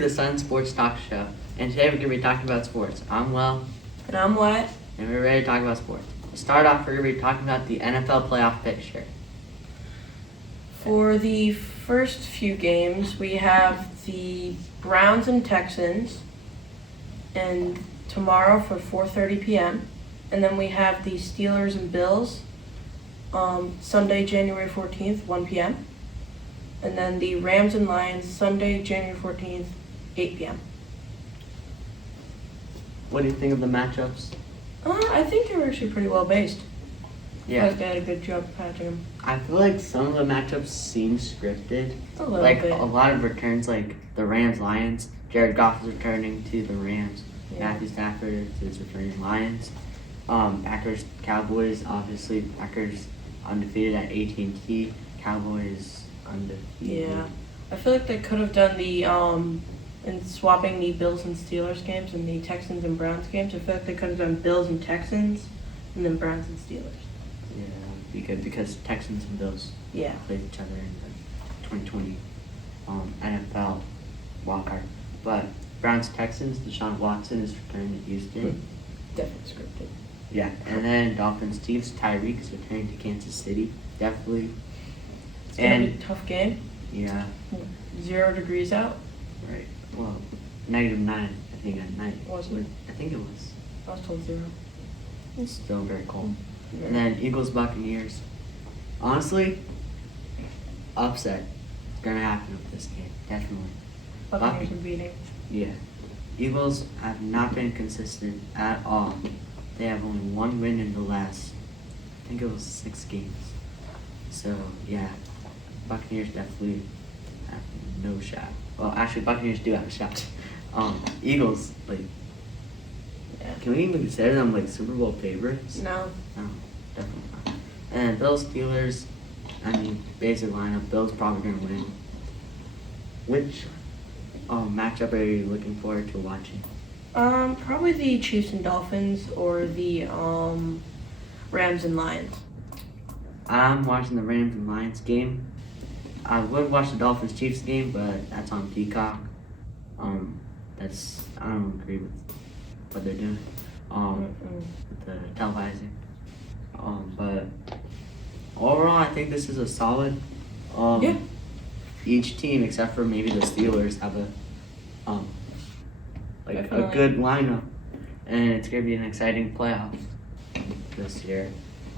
to the Sun Sports Talk Show, and today we're going to be talking about sports. I'm Will. And I'm Wet. And we're ready to talk about sports. To start off, we're going to be talking about the NFL playoff picture. For the first few games, we have the Browns and Texans, and tomorrow for 4:30 p.m. And then we have the Steelers and Bills, Sunday, January 14th, 1 p.m. And then the Rams and Lions, Sunday, January 14th, 8 p.m. What do you think of the matchups? I think they were actually pretty well based. Yeah. They had a good job patching them. I feel like some of the matchups seem scripted. A little like bit. a lot of returns, like the Rams-Lions. Jared Goff is returning to the Rams. Yeah. Matthew Stafford is returning Lions. Packers-Cowboys, obviously. Packers undefeated at AT&T. Cowboys undefeated. Yeah. I feel like they could have done the in swapping the Bills and Steelers games and the Texans and Browns games. I feel like they could have done Bills and Texans and then Browns and Steelers. Yeah, be good because Texans and Bills Yeah. played each other in the 2020 NFL wildcard. But Browns-Texans, Deshaun Watson is returning to Houston. Definitely scripted. Yeah, and then Dolphins-Chiefs, Tyreek is returning to Kansas City. Definitely. It's gonna be a tough game. Yeah, 0 degrees out. right. Well, -9, I think, at night. Was it? I think it was. I was told 0. It's still very cold. Yeah. And then Eagles-Buccaneers. Honestly, upset is going to happen with this game. Definitely. Buccaneers are beating. Yeah. Eagles have not been consistent at all. They have only one win in the last, I think it was 6 games. So, yeah. Buccaneers definitely have no shot. Well, actually, Buccaneers do have a shot. Eagles, like, Yeah. can we even consider them, like, Super Bowl favorites? No. No, definitely not. And Bills, Steelers, I mean, basic lineup, Bills probably going to win. Which matchup are you looking forward to watching? Probably the Chiefs and Dolphins or the Rams and Lions. I'm watching the Rams and Lions game. I would watch the Dolphins Chiefs game, but that's on Peacock. I don't agree with what they're doing. With the televising. But overall, I think this is a solid. Yeah. Each team, except for maybe the Steelers, have a Definitely. good lineup, and it's gonna be an exciting playoff this year.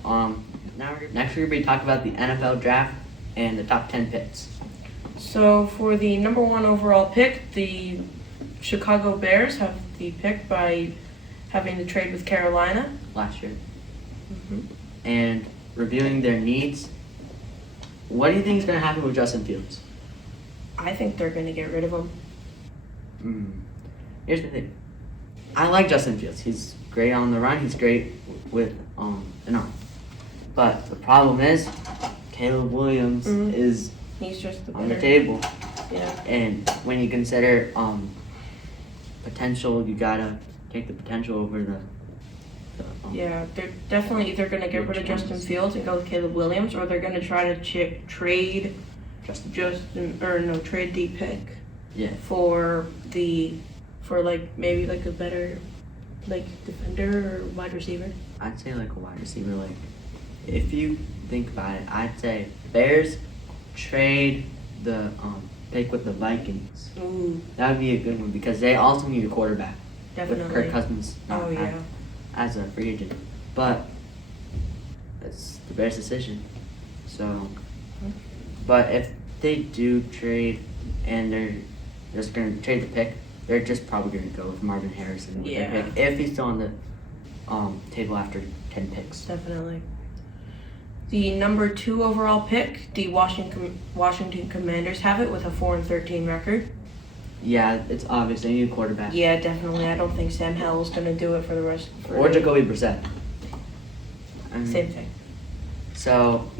Next we're gonna be talking about the NFL draft and the top 10 picks. So for the number 1 overall pick, the Chicago Bears have the pick by having the trade with Carolina. Last year. Mm-hmm. And reviewing their needs. What do you think is going to happen with Justin Fields? I think they're going to get rid of him. Here's the thing. I like Justin Fields. He's great on the run. He's great with an arm. But the problem is, Caleb Williams is He's just the on the better. table. Yeah. And when you consider potential, you gotta take the potential over the Yeah, they're definitely either going to get rid of Justin Fields and go with Caleb Williams, or they're going to try to trade trade the pick Yeah. for maybe like a better defender or wide receiver. I'd say like a wide receiver. Like, if you think about it, I'd say Bears trade the pick with the Vikings. Ooh, That would be a good one because they also need a quarterback. definitely. With Kirk Cousins not Oh yeah. as a free agent. But it's the Bears' decision. So, but if they do trade and they're just going to trade the pick, they're just probably going to go with Marvin Harrison with their Yeah. pick if he's still on the table after 10 picks. Definitely. The number 2 overall pick, the Washington Commanders have it with a 4-13 record. Yeah, it's obvious. They need a quarterback. Yeah, definitely. I don't think Sam Howell's going to do it for the rest. Or Jacoby Brissett. Same thing. So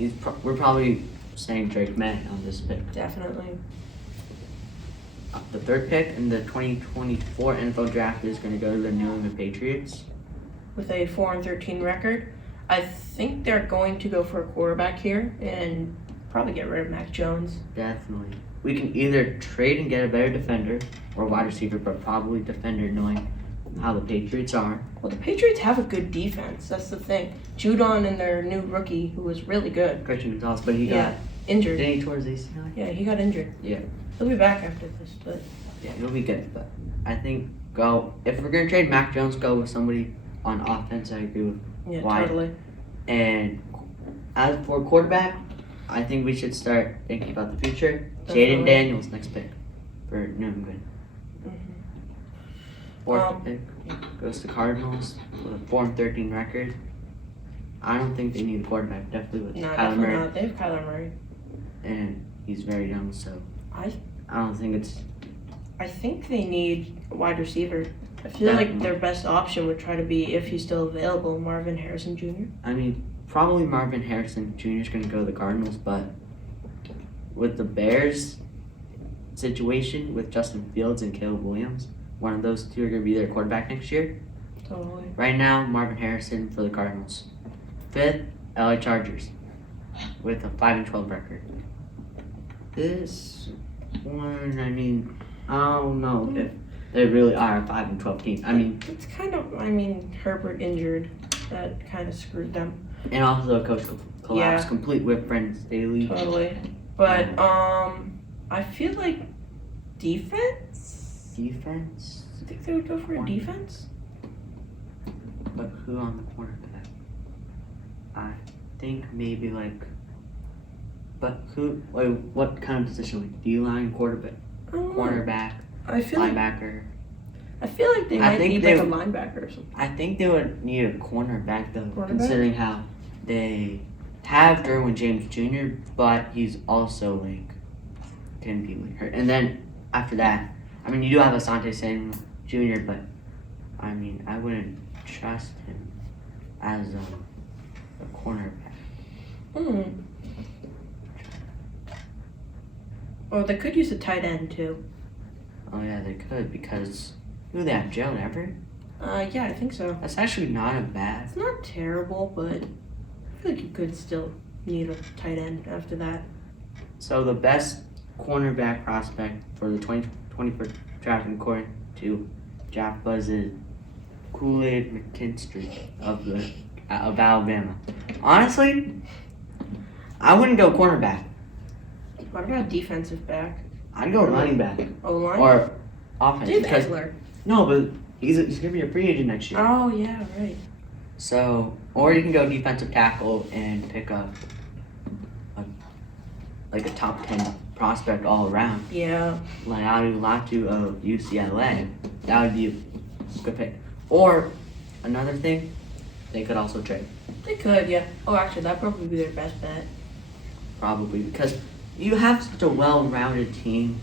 we're probably saying Drake May on this pick. Definitely. The third pick in the 2024 NFL draft is going to go to the New England Patriots. With a 4-13 record, I think they're going to go for a quarterback here and probably get rid of Mac Jones. Definitely. we can either trade and get a better defender or wide receiver, but probably defender, knowing how the Patriots are. Well, the Patriots have a good defense. That's the thing. Judon and their new rookie, who was really good. Christian Gonzalez, but he got injured. Didn't he tore his ACL? Yeah, he got injured. Yeah. He'll be back after this, but Yeah, he'll be good. But I think if we're gonna trade Mac Jones, go with somebody on offense. I agree with Wyatt. totally. And as for quarterback, I think we should start thinking about the future. Definitely. Jaden Daniels, next pick for New England. Mm-hmm. Fourth pick goes to Cardinals with a 4-13 record. I don't think they need a quarterback. Definitely with No, Kyler definitely Murray, not. They have Kyler Murray. and he's very young, so I don't think it's. I think they need a wide receiver. I feel like their best option would try to be, if he's still available, Marvin Harrison Jr. I mean, probably Marvin Harrison Jr. is going to go to the Cardinals, but with the Bears situation with Justin Fields and Caleb Williams, one of those two are going to be their quarterback next year. Totally. Right now, Marvin Harrison for the Cardinals. Fifth, LA Chargers with a 5-12 record. This one, I mean, I don't know if they really are a 5-12 team. I mean, it's kind of. Herbert injured. That kind of screwed them. and also a coach collapse, Yeah. complete with Brent Staley. Totally. But I feel like defense. Defense, I think they would go for a defense. but who on the cornerback? I think maybe but who? Like, what kind of position? Like D-line, quarterback, I don't know. cornerback, I feel like linebacker. they I might think need they like a would- linebacker or something. I think they would need a cornerback though, Cornerback? considering how they have Derwin James Jr., but he's also can be hurt. And then after that, I mean, you do have Asante Samuel Jr., but I mean, I wouldn't trust him as a cornerback. Well, they could use a tight end too. Oh yeah, they could, because who they have, Gerald Everett? Yeah, I think so. That's actually not a bad. It's not terrible, but I feel like you could still need a tight end after that. So the best cornerback prospect for the 2021 draft, according to Draft Buzz, is Kool-Aid McKinstry of Alabama. Honestly, I wouldn't go cornerback. What about defensive back? I'd go running back O-line? or offense. Dave because, Eckler. no, but he's gonna be a free agent next year. Oh, yeah, right. So, or you can go defensive tackle and pick up a top 10 prospect all around. Yeah. Like Latu of UCLA. That would be a good pick. Or another thing, they could also trade. They could, yeah. Oh, actually, that'd probably be their best bet. Probably, because you have such a well-rounded team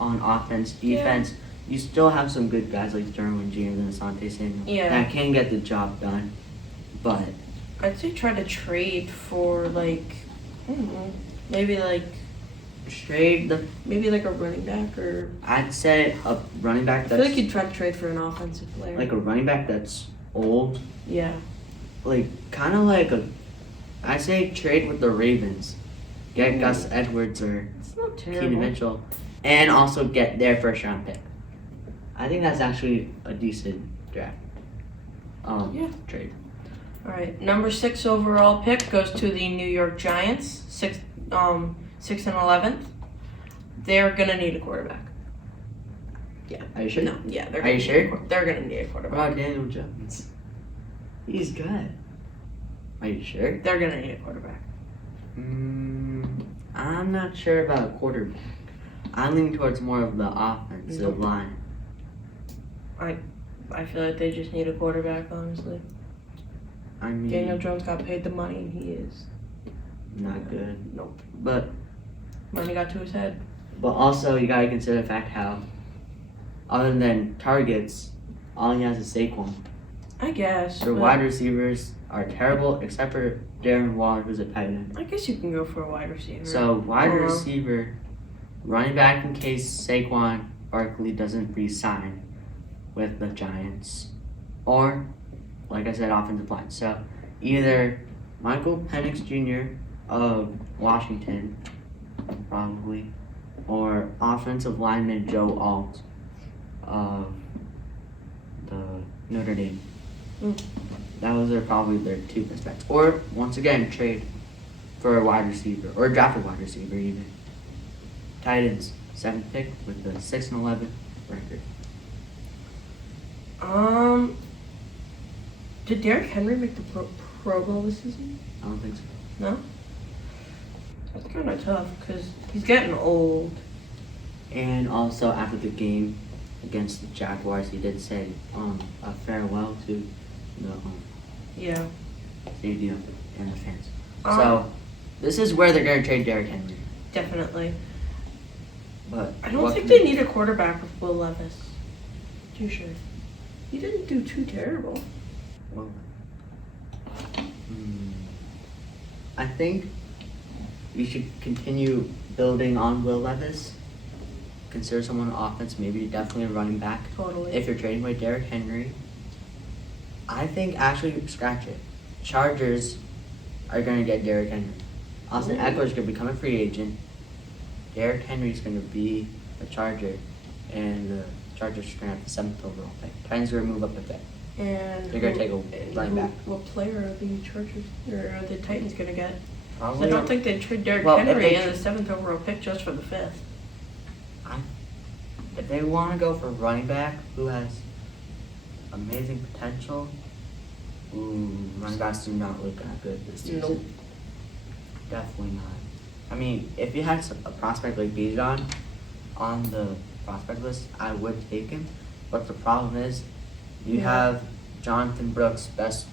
on offense, defense. You still have some good guys like Derwin James and Asante Samuel that can get the job done. But I'd say try to trade for maybe like a running back, or I'd say a running back I feel that's like you'd try to trade for an offensive player. like a running back that's old, Yeah. like kind of like I say trade with the Ravens, get Gus Edwards or It's not Keenan terrible. Mitchell, and also get their first round pick. I think that's actually a decent draft. Trade. All right, number 6 overall pick goes to the New York Giants. 6th and 11th. They're gonna need a quarterback. Yeah. Are you sure? No. Yeah. They're Are you sure? They're gonna need a What quarterback. about Daniel Jones? He's good. Are you sure? They're gonna need a quarterback. I'm not sure about a quarterback. I'm leaning towards more of the offensive line. I feel like they just need a quarterback, honestly. I mean, Daniel Jones got paid the money, and he is not good. Nope. But money got to his head. also you gotta consider the fact how, other than targets, all he has is Saquon. I guess. Their but wide receivers are terrible, except for Darren Waller, who's a tight end. I guess you can go for a wide receiver. So wide Or- receiver, running back in case Saquon Barkley doesn't re-sign with the Giants, or like I said, offensive line. So either Michael Penix Jr. of Washington, probably, or offensive lineman Joe Alt of the Notre Dame. Those are probably their two best bets. Or, once again, trade for a wide receiver, or draft a wide receiver even. Titans, 7th pick with the 6-11 record. Did Derrick Henry make the Pro Bowl this season? I don't think so. No? That's kind of tough because he's getting old. And also, after the game against the Jaguars, he did say a farewell to the Yeah. stadium and the fans. So, this is where they're going to trade Derrick Henry. Definitely. But I don't think they need a quarterback with Will Levis. Too sure. He didn't do too terrible. Well, I think you should continue building on Will Levis. Consider someone on offense, maybe definitely a running back. Totally. If you're trading away Derrick Henry, I think actually scratch it. Chargers are going to get Derrick Henry. Austin Eckler is going to become a free agent. Derrick Henry is going to be a Charger, and the Chargers are going to have the 7th overall pick. Titans are going to move up a pick. And They're going to take a running back. What player are the Chargers or are the Titans going to get? Probably. I don't think they'd trade Derrick Well, if Henry they in the 7th overall pick just for the 5th. If they want to go for a running back who has amazing potential, running backs do not look that good this season. Nope. Definitely not. I mean, if you had a prospect like Bijan on the prospect list, I would take him. But the problem is, you have Jonathan Brooks, best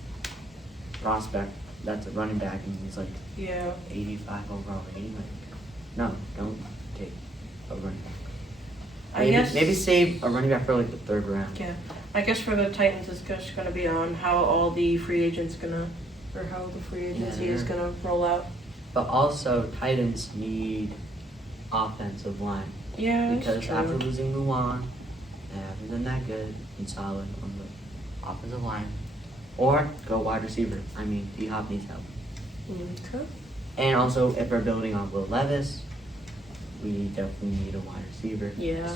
prospect, that's a running back, and he's like 85 overall rating. Like, no, don't take a running back. Maybe save a running back for like the 3rd round. Yeah, I guess for the Titans, it's just going to be on how all the free agents how the free agency is gonna roll out. But also, Titans need offensive line. Yeah, because after losing Luan, they haven't been that good and solid on the offensive line. Or go wide receiver. I mean, D-Hop needs help. Okay. And also, if we're building on Will Levis, we definitely need a wide receiver. Yeah.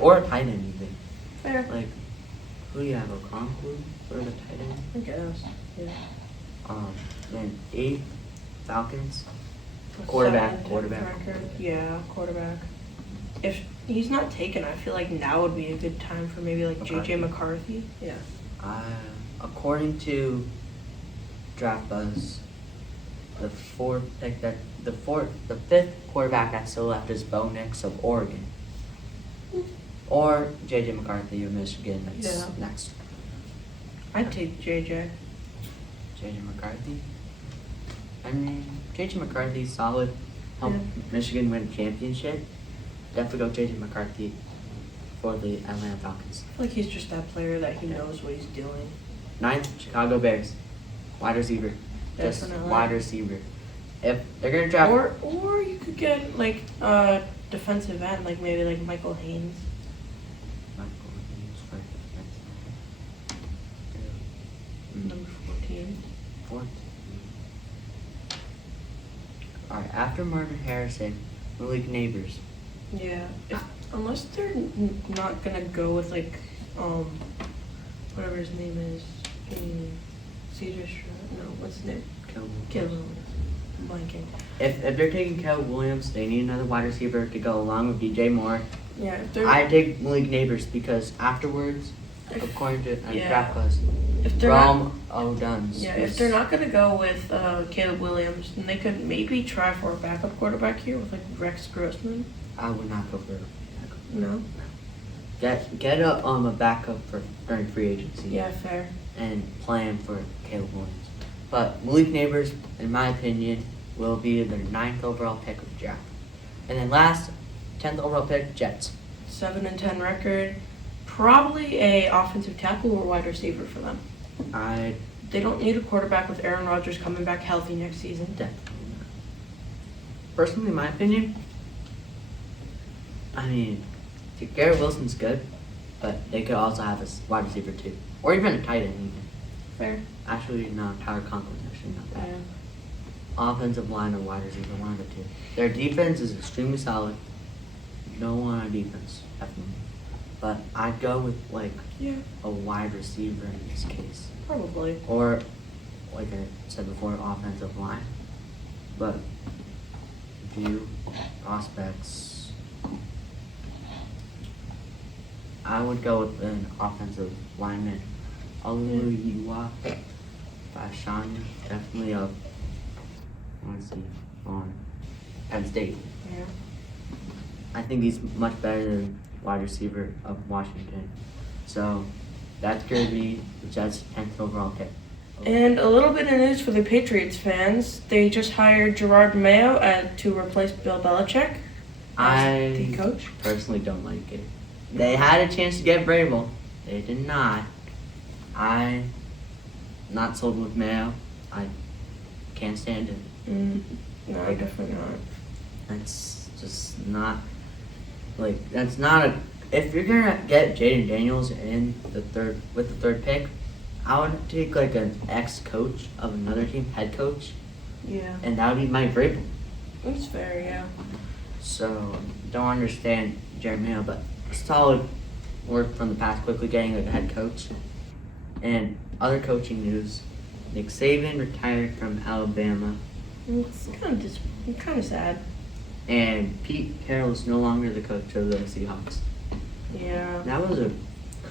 Or a tight end even. Fair. Like, who do you have? Okonkwo for the tight end? I guess. Yeah. Then 8th, Falcons. Quarterback. Yeah, quarterback. If he's not taken, I feel like now would be a good time for maybe like JJ McCarthy. Yeah. According to Draft Buzz, the 5th quarterback that's still left is Bo Nix of Oregon, or JJ McCarthy of Michigan. That's next. I'd take JJ. JJ McCarthy. I mean, JJ McCarthy's solid. Helped Michigan win a championship. Definitely go JJ McCarthy for the Atlanta Falcons. I feel like he's just that player that he knows what he's doing. 9th, Chicago Bears. Wide receiver. Just Definitely. wide receiver. If they're gonna draft, or you could get like defensive end, like maybe like Michael Haynes. Number 14. 14. All right. After Marvin Harrison, Malik Neighbors. Yeah. Unless they're not gonna go with like whatever his name is, Caesar Stroud. No, what's his name? Caleb. Blanking. If they're taking Caleb Williams, they need another wide receiver to go along with DJ Moore. Yeah. I take Malik Neighbors because afterwards, according to Draft Buzz, Rome O'Duns. Yeah, if they're not going to go with Caleb Williams, then they could maybe try for a backup quarterback here with like Rex Grossman. I would not go for a backup. No? Get a backup for during free agency. Yeah, fair. And plan for Caleb Williams. But Malik Neighbors, in my opinion, will be the 9th overall pick of the draft. And then last, 10th overall pick, Jets. 7-10 record. Probably a offensive tackle or wide receiver for them. They don't need a quarterback with Aaron Rodgers coming back healthy next season. Definitely not. Personally, in my opinion, I mean, Garrett Wilson's good, but they could also have a wide receiver too. Or even a tight end even. Fair. Actually, no, Tyler Conklin's actually not bad. Yeah. Offensive line or wide receiver, one of the two. Their defense is extremely solid. no one on defense, definitely. But I'd go with like Yeah, a wide receiver in this case, probably. or like I said before, offensive line. But view prospects, I would go with an offensive lineman. Oluyiwa Bashanya, definitely up. Let's see, on Penn State. Yeah. I think he's much better than wide receiver of Washington. So that's going to be the Jets' 10th overall pick. And a little bit of news for the Patriots fans. They just hired Gerard Mayo to replace Bill Belichick as the I coach. personally don't like it. They had a chance to get Vrabel. They did not. I'm not sold with Mayo. I can't stand it. No, definitely not. That's just not like that's not a. If you're gonna get Jaden Daniels in the third pick, I would take like an ex-coach of another team, head coach, Yeah, and that would be Mike Vrabel. that's fair. Yeah. So don't understand Jeremiah, but solid work from the past, quickly getting like a head coach. And other coaching news: Nick Saban retired from Alabama, It's kind of sad. and Pete Carroll is no longer the coach of the Seahawks. Yeah. That was a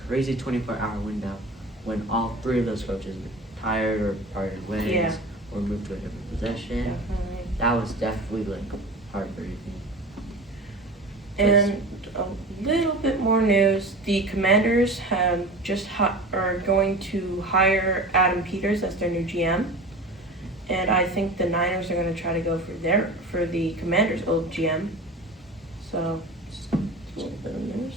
crazy 24-hour window when all three of those coaches retired or parted ways Yeah. or moved to a different position. Definitely. That was definitely like heartbreaking. And a little bit more news. The Commanders have are going to hire Adam Peters as their new GM. And I think the Niners are going to try to go for the Commanders' old GM. So, just a little bit of news.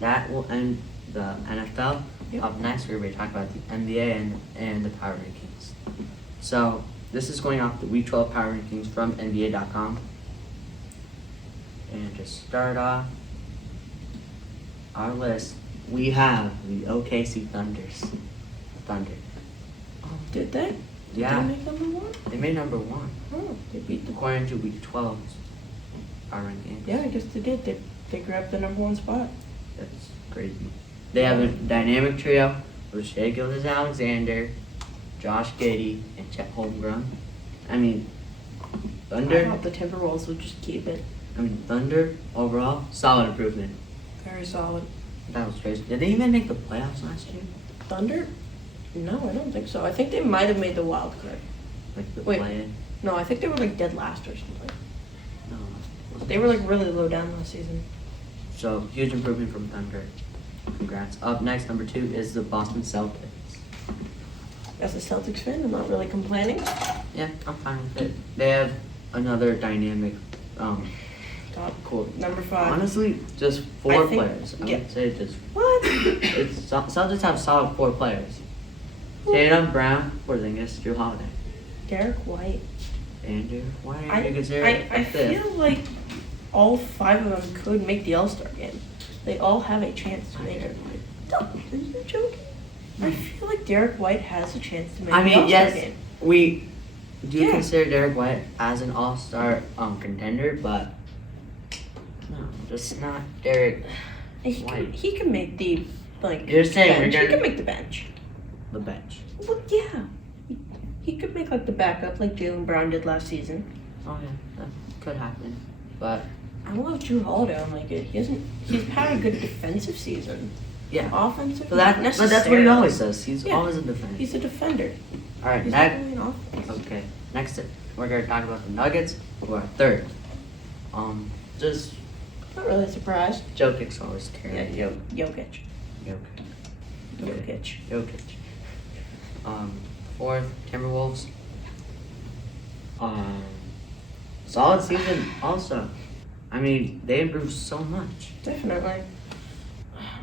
That will end the NFL. Yep. Up next, we're going to talk about the NBA and the Power Rankings. So this is going off the Week 12 Power Rankings from NBA.com. And to start off our list, we have the OKC Thunder. Did they? Yeah. Did they make number one? They made number one, Oh, they beat the. according to Week 12's Power Rankings. Yeah, I guess they did. They grabbed the number one spot. That's crazy. They have a dynamic trio with Shea Gilgeous-Alexander, Josh Giddey, and Chet Holmgren. I mean, I Thunder. thought the Timberwolves would just keep it. Thunder overall solid improvement. Very solid. That was crazy. Did they even make the playoffs last year? Thunder? No, I don't think so. I think they might have made the wild card. Like the Wait. play-in? No, I think they were like dead last or something. No. They were like really low down last season. So huge improvement from Thunder. Congrats. Up next, number 2 is the Boston Celtics. As a Celtics fan, I'm not really complaining. Yeah, I'm fine with it. They have another dynamic. Top Cool. number 5. Honestly, just I 4 think- players. I yeah. would say just What? Celtics have solid 4 players. Tatum, Brown, Porzingis, Drew Holiday. Derek White. Andrew, why I, are you consider I fifth? feel like all 5 of them could make the All-Star game. They all have a chance to make it. Don't, are you joking? I feel like Derek White has a chance to make I the mean, All-Star yes, game. we do Yeah. consider Derek White as an all-star contender, but no, just not Derek White. He can make the You're saying we're bench. He gonna- can make the bench. The bench. Well, yeah. He could make like the backup like Jaylen Brown did last season. Oh yeah, that could happen, but I love Drew Holiday. I'm like it. He's had a good defensive season. yeah. Offensive, But not that's what he necessarily. always says. He's Yeah. always a defender. He's a defender. All right, He's next. not really an offense. Okay, next we're gonna talk about the Nuggets, who are third. Just Not really surprised. Jokic's always Yeah, carrying. Jokic. Jokic. Jokic. Fourth, Timberwolves. Solid season also. I mean, they improved so much. Definitely.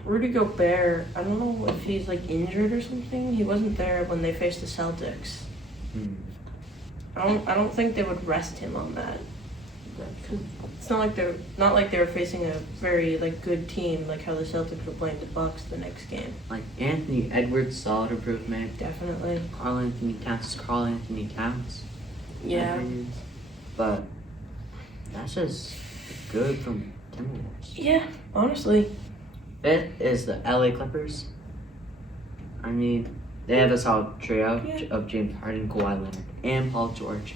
Rudy Gobert, I don't know if he's like injured or something. He wasn't there when they faced the Celtics. I don't think they would rest him on that. It's not like they were facing a very like good team like how the Celtics were playing the Bucks the next game. Like Anthony Edwards, solid improvement. Definitely. Carl Anthony Towns is Carl Anthony Towns. Yeah. But that's just good from Timberwolves. Yeah, honestly. Fifth is the LA Clippers. I mean, they have a solid trio Yeah. of James Harden, Kawhi Leonard, and Paul George.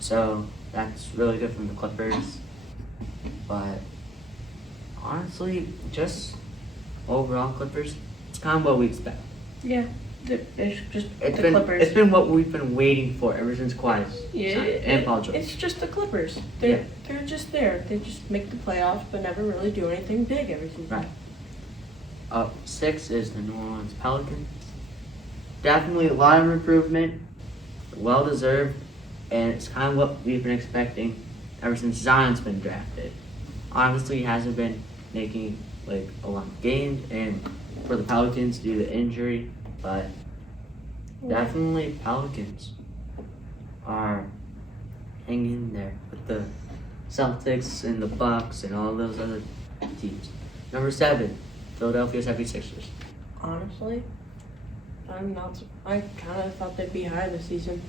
So that's really good from the Clippers. But honestly, just overall Clippers, it's kind of what we expect. Yeah. It's just It's the been Clippers. it's been what we've been waiting for ever since Kawhi signed, and Paul George. It's just the Clippers. They're just there. They just make the playoffs, but never really do anything big every season. Right. Up 6 is the New Orleans Pelicans. Definitely a lot of improvement, well deserved, and it's kind of what we've been expecting ever since Zion's been drafted. Obviously, he hasn't been making like a lot of games, and for the Pelicans due to injury, but definitely Pelicans are hanging in there with the Celtics and the Bucks and all those other teams. Number 7, Philadelphia 76ers. Honestly, I'm not. I kind of thought they'd be higher this season.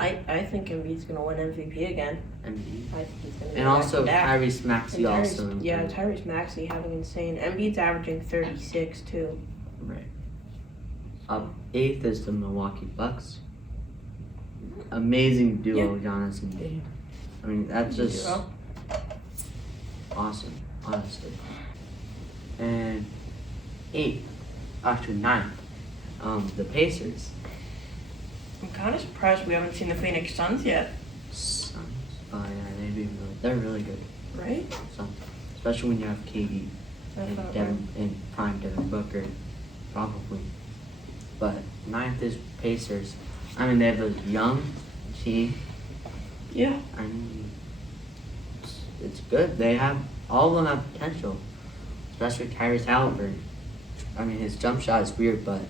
I think Embiid's gonna win MVP again. Embiid. I think he's gonna. And also Tyrese Maxey And also. Yeah, Tyrese Maxey having insane. Embiid's averaging 36 too. Right. Up 8th is the Milwaukee Bucks. Amazing duo, Giannis and Dame. I mean, that's just awesome, honestly. And 8th, actually 9th, the Pacers. I'm kind of surprised we haven't seen the Phoenix Suns yet. Suns. Oh yeah, they're really good. Right? Suns. Especially when you have KD and Definitely. and prime Devin Booker, probably. But 9th is Pacers. I mean, they have a young team. Yeah. I mean, it's good. They have all of them have potential, especially Tyrese Halliburton. I mean, his jump shot is weird, but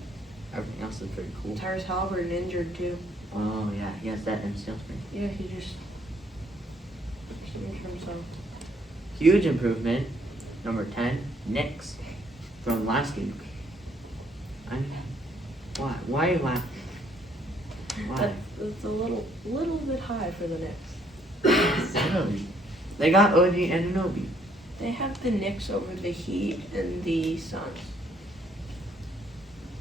everything else is pretty cool. Tyrese Halliburton injured too. Oh yeah, he has that MCL sprain. Yeah, he just injured himself. Huge improvement. Number 10, Knicks from last game. I mean, why? Why are you laughing? Why? That's a little bit high for the Knicks. Really? They got OG Anunoby. They have the Knicks over the Heat and the Suns.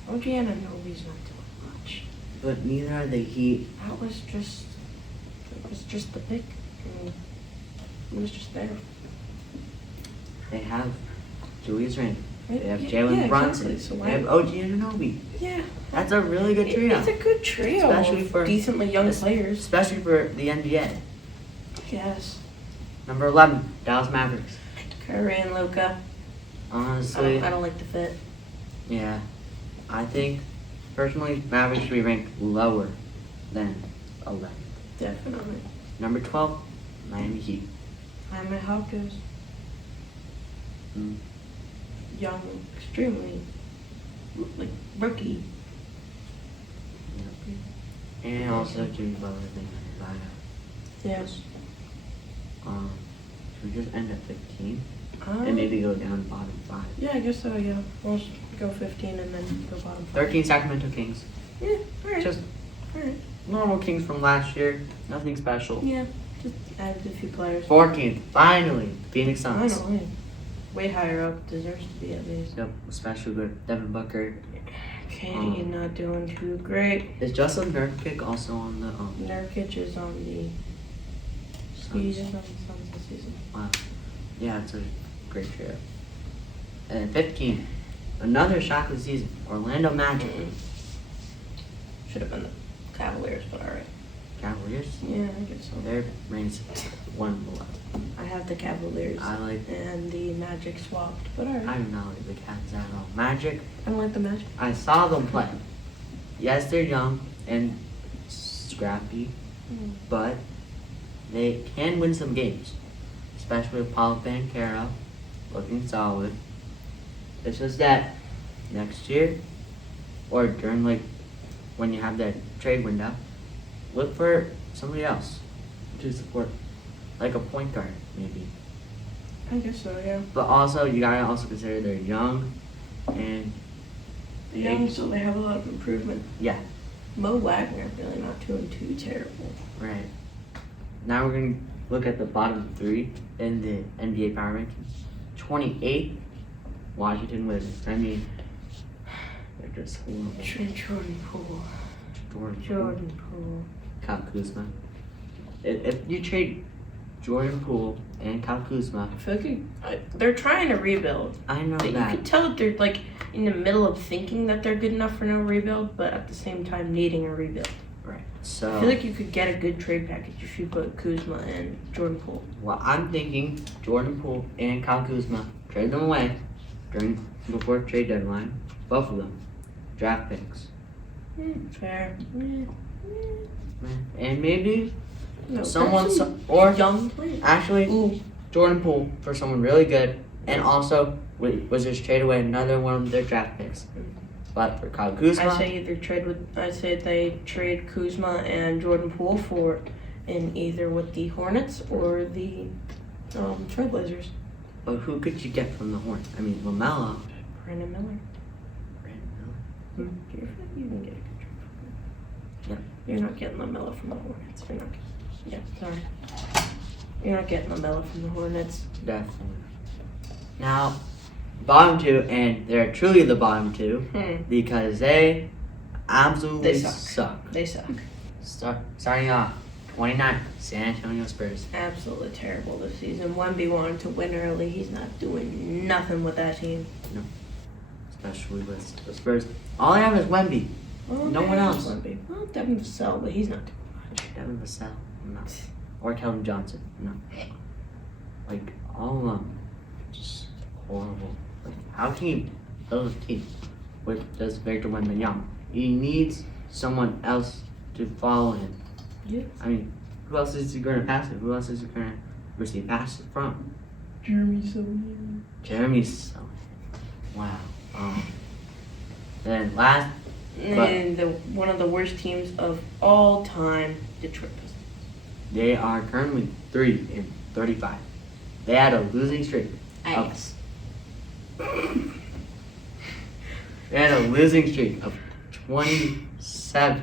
OG Anunoby's not doing much. But neither are the Heat. It was just the pick. I mean, it was just there. They have Julius Randle. They have Yeah, Jalen yeah, Brunson. exactly. So They have OG Anunoby. Yeah. That's a really good trio. It's a good trio. Especially Of for- decently young players. Especially for the NBA. Yes. Number 11, Dallas Mavericks. Curry and Luka. Honestly, I don't like the fit. yeah. I think, personally, Mavericks should be ranked lower than 11. Definitely. Number 12, Miami Heat. I'm at Hawkins. Mm. Young, extremely, like, rookie. And also Jimmy Butler thing. Yes. Should we just end at 15? Um, And maybe go down bottom 5. Yeah, I guess so, yeah. We'll just go 15 and then go bottom 5. 13, Sacramento Kings. Yeah, alright. Just Alright. normal Kings from last year. Nothing special. Yeah, just added a few players. 14th, finally, Phoenix I Suns. know, way higher up, deserves to be at least. Yep, especially with Devin Booker. Katie not doing too great. Is Justin Nurkic also on the Nurkic is on the He's Suns? on the Suns this season. Wow. Yeah, it's a great trio. And 15, another shock of the season, Orlando Magic. Should have been the Cavaliers, but alright. Cavaliers. Yeah, I guess so. Their reigns one below. I have the Cavaliers I like. and the Magic swapped, but alright. I do not like the Cavs at all. Magic. I don't like the Magic. I saw them play. Yes, they're young and scrappy, but they can win some games, especially with Paul Banchero looking solid. It's just that next year, or during like when you have that trade window, look for somebody else to support, like a point guard maybe. I guess so, yeah. But also you gotta also consider they're young and They're young, so they have a lot of improvement. yeah, Mo Wagner really not doing too terrible. right. Now we're gonna look at the bottom 3 in the NBA power rankings. 28, Washington Wizards. I mean, they're just horrible. Jordan Poole. Jordan Poole. Kyle Kuzma. If you trade Jordan Poole and Kyle Kuzma, I feel like they're trying to rebuild. I know You that. can tell that they're like in the middle of thinking that they're good enough for no rebuild, but at the same time needing a rebuild. Right. So I feel like you could get a good trade package if you put Kuzma and Jordan Poole. well, I'm thinking Jordan Poole and Kyle Kuzma, trade them away before trade deadline. Both of them. Draft picks. Fair. And maybe No, someone that's or young players. actually Ooh, Jordan Poole for someone really good, and also Wizards trade away another one of their draft picks. But for Kyle Kuzma, I say they trade Kuzma and Jordan Poole for either with the Hornets or the Trailblazers. but who could you get from the Hornets? I mean, LaMelo. Brandon Miller. Hmm? Do you feel like you can get a good trade from him? Yeah. You're not getting LaMelo from the Hornets. You're not. Yeah, sorry. You're not getting LaMelo from the Hornets. Definitely. Now, bottom 2, and they're truly the bottom 2 because they absolutely They suck. They suck. Starting off, 29, San Antonio Spurs. Absolutely terrible this season. Wemby wanted to win early. He's not doing nothing with that team. Especially with the Spurs. All I have is Wemby. No one else. Wemby. Well, Devin Vassell, but he's not doing much. Devin Vassell. No. Or Kelvin Johnson. No. Like, all of them. Just horrible. Like, how can you build a team with just Victor Wembanyama? He needs someone else to follow him. Yeah. I mean, who else is he going to pass it? Who else is he going to receive passes from? Jeremy Sochan. Jeremy Sochan. Wow. Then last, And one of the worst teams of all time, Detroit Pistons. they are currently 3-35. They had a losing streak. Ass. They had a losing streak of 27,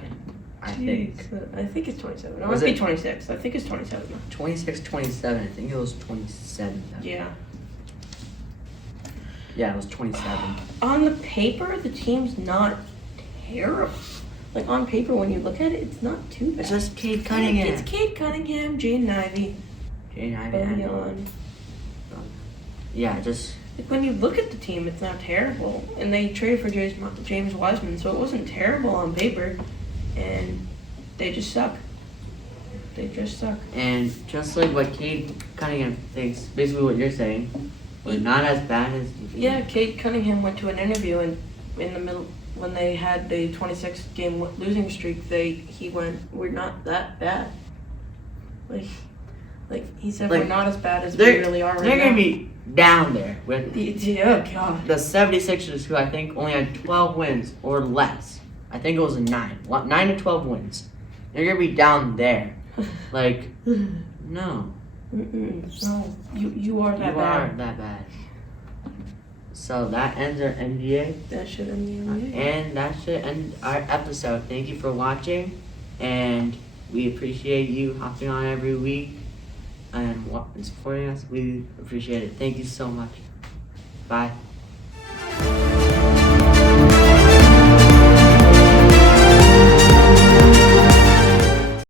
I think. I think it's 27. It Was must be it- 26. I think it's 27. 26-27. I think it was 27. Though. Yeah. Yeah, it was 27. On the paper, the team's not terrible. Like on paper, when you look at it, it's not too bad. It's just Cade Cunningham. It's Cade Cunningham, Jaden Ivey, Jane Ivey. Bojan. Yeah, just Like when you look at the team, it's not terrible. And they traded for James Wiseman, so it wasn't terrible on paper. And they just suck. They just suck. and just like what Cade Cunningham thinks, basically what you're saying, but not as bad as. Yeah, Cade Cunningham went to an interview, and in the middle, when they had the 26-game losing streak, he went, "We're not that bad." Like he said, Like, we're not as bad as we They're, really are right they're now. gonna be down there with Yeah, God. the 76ers, who I think only had 12 wins or less. I think it was 9 to 12 wins. They're gonna be down there. Like, no, No, you are that you bad. are that bad. So that ends our NBA, That should end the NBA. and that should end our episode. Thank you for watching, and we appreciate you hopping on every week and supporting us. We appreciate it. Thank you so much. Bye.